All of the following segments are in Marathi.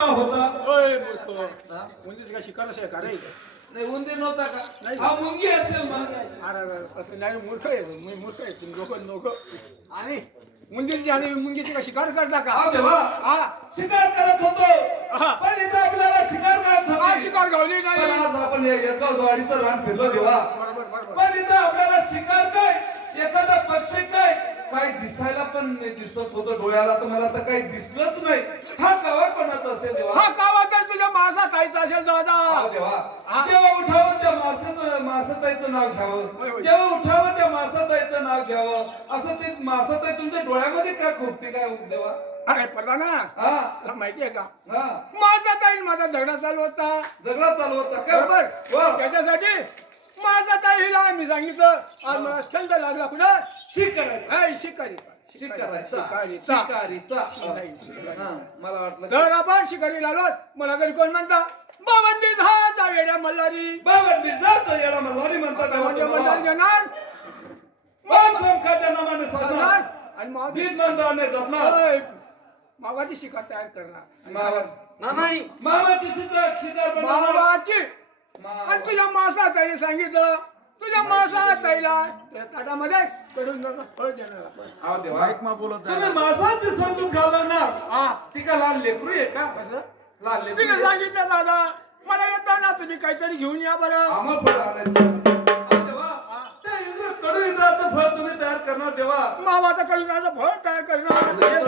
होता ओय मूर्ख उंदीर का शिकार असेल का रे? नाही उंदीर नव्हता का नाही. हा मुंगी असेल मग अरे असं नाही मूर्ख आहे मी मूर्ख आहे तुम्ही लोक आणि उंदीरची आणि मुंगीची का शिकार करता का? हा देवा हा शिकार करत होतो हा. पण इथं आपल्याला शिकार करत हा होती शिकार गावली पण नाही. आज आपण एका द्वाडीचं रान फिरलो देवा बरोबर बरोबर. पण इथं आपल्याला शिकार काय एखादा पक्षी काय दिसायला पण नाही दिसत होतं डोळ्याला तर मला तर काही दिसलंच नाही हा कवा कोणाचा असेल देवा हा कावा तर तुझ्या मासा खायचा असेल दादा. हा देवा हा. जेव्हा उठावं त्या मासाताईचं नाव होय, घ्यावं होय. जेव्हा उठावं त्या मासाताईचं नाव घ्यावं असं ते मासाताई तुमच्या डोळ्यामध्ये काय खुपते काय देवा अरे परवा ना हा तुला माहिती आहे का हा माझा ताई माझा झगडा चालू होता झगडा चालू होता का बरोबर हो. त्याच्यासाठी माझा ताईला आम्ही सांगितलं आज मला छंद लागला कुठं शिकारायचा हाय शिकारी शिकारीचा नाही. हा, मला वाटलं जर आपण शिकारी आलो मला घरी कोण म्हणता बावंडी झाचा वेड्या मल्हारी बाबा बिरजाचा येडा मल्हारी म्हणतात म्हणजे मल्हारी घेणार पंचमुखाच्या नामाने सांगणार सांगणार आणि माग- गीत मंत्राने जपणार होय, मागाची शिकार तयार करणार मामाची शिकार बनवणार मागाची आणि तुझ्या मासा ताईने सांगितलं तुझ्या मासा ताईला त्या ताटामध्ये कडून फळ देणार आपण. आव देवा तुम्ही मासाची समजून घालवणार हा ती का लहान लेकरू आहे का कसं लहान तिने लेकरू सांगितलं दादा मला येताना तुम्ही काहीतरी घेऊन या बरं. आम्हाला फळ आणायचं आव देवा त्या कडू इंद्राचं फळ तुम्ही तयार करणार देवा मावाचा कडून फळ तयार करणार लय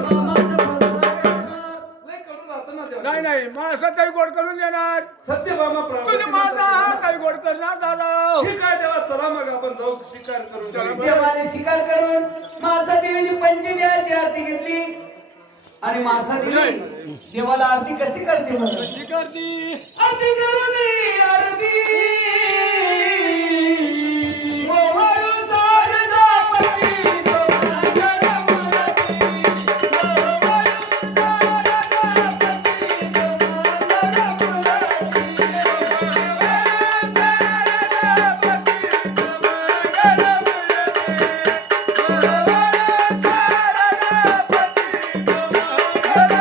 कडू राहतं ना देवा नाही नाही मासा काही गोड करून देणार सत्यभामा तुझे माझा हा काही गोड करणार दादा. ठीक आहे देवा चला मग आपण जाऊ शिकार करू चला बरं. देवाने शिकार करून मासा देवीने पंचदेवाची आरती घेतली आणि मासा देवी देवाला आरती कशी करते बरं? शिकारची आरती करून आरती मोहळू सारदा पती तो माझ्या मनाती. मोहळू सारदा पती तो माझ्या मनाती. सारदा पती तो माझ्या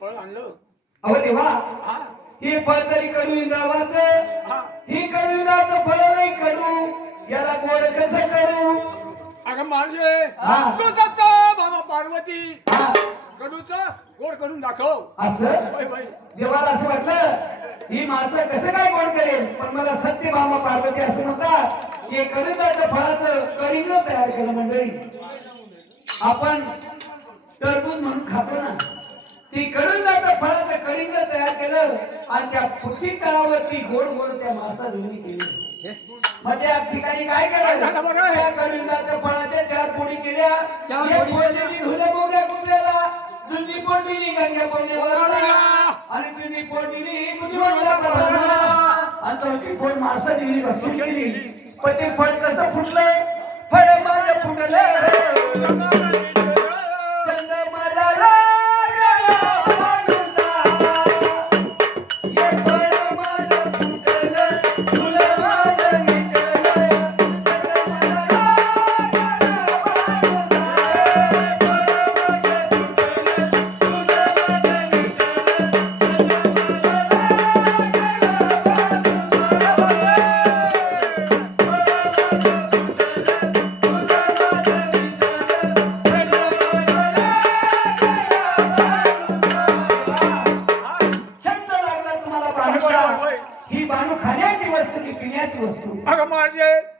फळ आणलं. अहो देवा हा हे फळ तरी कडू इंद्रावाचं हा ही कडू इंद्राचं फळ नाही कडू याला गोड कसं करू? अगं माझे हा. तुझा का बाबा पार्वती हा, कडूच गोड करून दाखव. असं होय होय देवाला असं वाटलं ही माणसं कसं काय गोड करेल पण मला सत्यभामा पार्वती असं म्हणतात की कडुलिंबाचं फळाचं कलिंग तयार केलं मंडळी. आपण टरबूज म्हणून खातो ना ती कडुलिंबाचं फळाचं कलिंग तयार केलं आणि त्या पुठी तळावरती गोड गोड त्या मासा देवी केली. मग त्या ठिकाणी काय केलं त्या कडुलिंबाच्या फळाच्या 4 पोळी केल्या. एक पोळी दिली धुल्या मोगऱ्या कुत्र्याला, दुसरी पोळी दिली गंग्या पोळीला आणि तुझी पोट दिली बुद्धिवंताला प्रधानाला आणि चौथी पोट मासा दिली भक्षण केली. पण ते फळ कसं फुटलं? फळ माझं फुटलं चंद मला लागला भानुचा. हे फळ माझं फुटलं फुलं माझं निघलं. चंद मला लागला भानुचा. फळ माझं फुटलं फुलं माझं निघलं.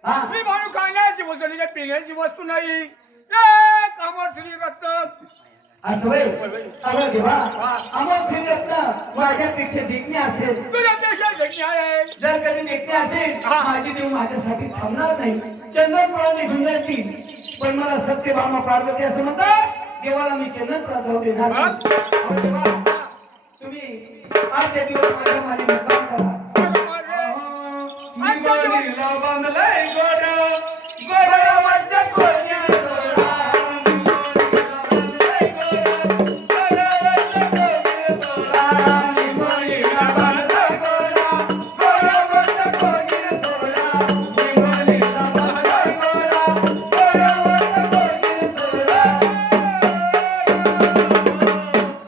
हा. मी म्हणून खाण्याची वस्तू नाही, पिण्याची वस्तू नाही. कामावर श्री रत्न असं होय. अगं देवा, अमोल श्रीरत्न माझ्यापेक्षा देखणे असेल. तुझ्यापेक्षा देखणी आहे. जर कधी देखणे असेल, माझी देव माझ्यासाठी थांबणार नाही. चंदनपुरा निघून जातील, पण मला सत्यभामा पार्वती असं म्हणतात. देवाला मी चंदनपुरा जाऊ देणार नाही. अहो देवा, तुम्ही आजच्या दिवस माझ्या मागे मुक्काम करा. निगोडीला बांधलंय गोड्या, गोड्यावरच्या कोण्या सोडा. निगोडीला बांधलंय गोड्या, गोड्यावरच्या कोण्या सोडा. निगोडीला बांधलंय गोड्या, गोड्यावरच्या कोण्या सोडा.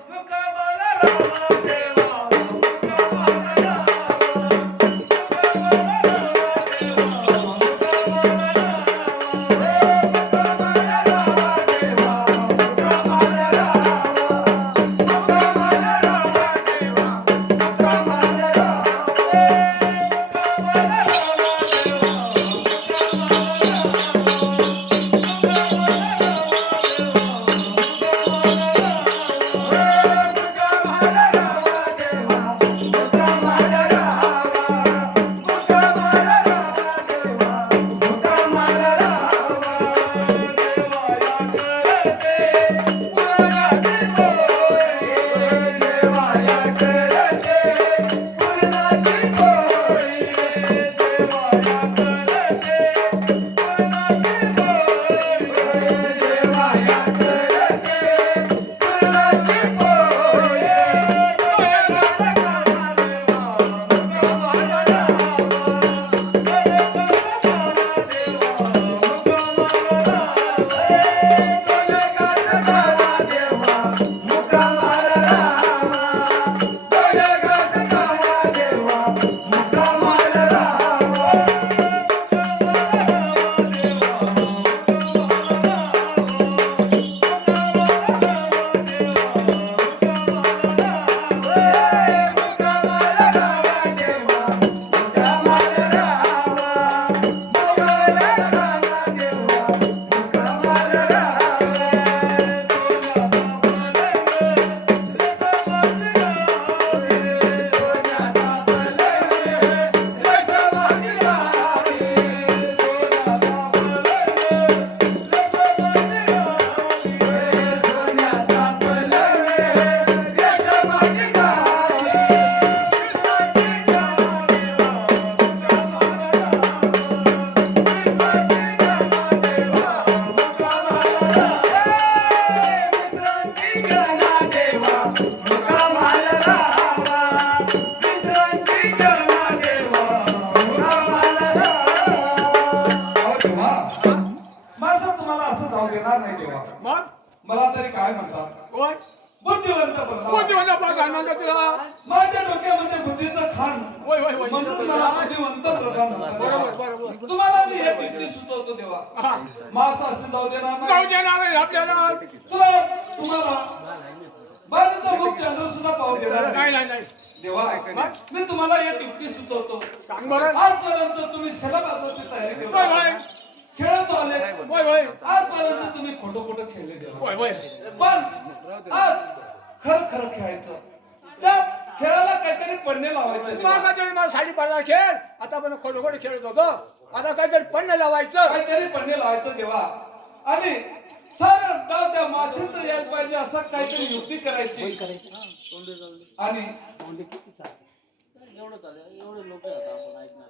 तुका बोला रामा देवा, तुका बोला रामा. माझं तुम्हाला असं जाऊ देणार नाही तेव्हा. मग मला तरी काय म्हणतात, कोण बुद्धिवंत बनवा. कोणती होता प्रधान म्हणतो तुला? माझ्या डोक्यामध्ये बुद्धीचं खाण, होय होय होय. म्हणून मला बुद्धिवंत प्रधान म्हणतात. बरोबर बरोबर. तुम्हाला मी एक युक्ती सुचवतो देवा. हा. मास असं जाऊ देणार जाऊ नाही. देणार आहे आपल्याला. तुम्हाला बाजूचा मुख चंद्र सुद्धा पाहू देणार नाही. नाही नाही नाही. देवा, मी तुम्हाला एक युक्ती सुचवतो. सांग बरं. आजपर्यंत तुम्ही शलभाची तयारी केली. होय होय. खेळत आले. होय होय. आजपर्यंत तुम्ही खोटं खोटं खेळले देवा. होय होय. पण आज खरं खरं खेळायचं. त्या खेळाला काहीतरी पडणे लावायचं देवा. मला साडी पाडला खेळ, आता आपण खोडखोड खेळत होतो, आता काहीतरी पन्न लावायचं. काहीतरी पडणे लावायचं देवा. आणि सारं गाव त्या माशाचं यायला पाहिजे असं काहीतरी युक्ती करायची. आणि एवढं चालेल, एवढे लोक आपण ऐकणार.